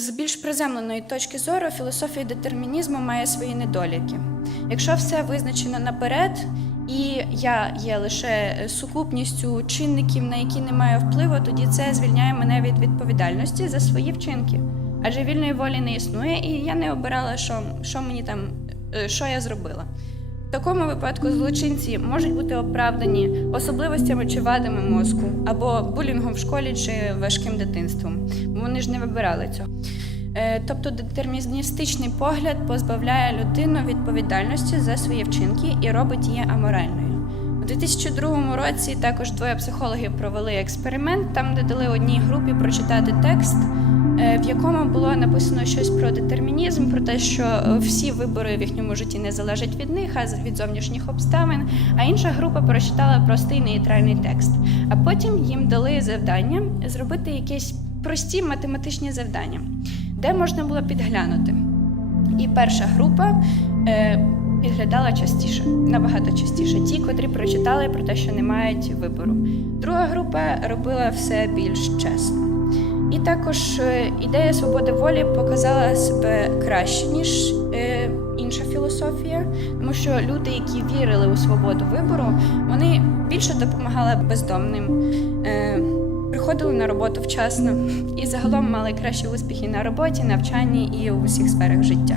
З більш приземленої точки зору філософія детермінізму має свої недоліки. Якщо все визначено наперед, і я є лише сукупністю чинників, на які немає впливу, тоді це звільняє мене від відповідальності за свої вчинки. Адже вільної волі не існує, і я не обирала, що, що мені там, е, що я зробила. Такому випадку злочинці можуть бути оправдані особливостями чи вадами мозку, або булінгом в школі чи важким дитинством. Вони ж не вибирали цього. Е, Тобто детерміністичний погляд позбавляє людину відповідальності за свої вчинки і робить її аморальною. У 2002 році також двоє психологів провели експеримент, там де дали одній групі прочитати текст, е, в якому було написано щось про детермінізм, про те, що всі вибори в їхньому житті не залежать від них, а від зовнішніх обставин. А інша група прочитала простий нейтральний текст. А потім їм дали завдання зробити якісь прості математичні завдання, де можна було підглянути. І перша група е, підглядала частіше, набагато частіше. Ті, котрі прочитали про те, що не мають вибору. Друга група робила все більш чесно. І також е, ідея свободи волі показала себе краще, ніж е, інша філософія, тому що люди, які вірили у свободу вибору, вони більше допомагали бездомним. Е, Приходили на роботу вчасно і загалом мали кращі успіхи на роботі, навчанні і у всіх сферах життя.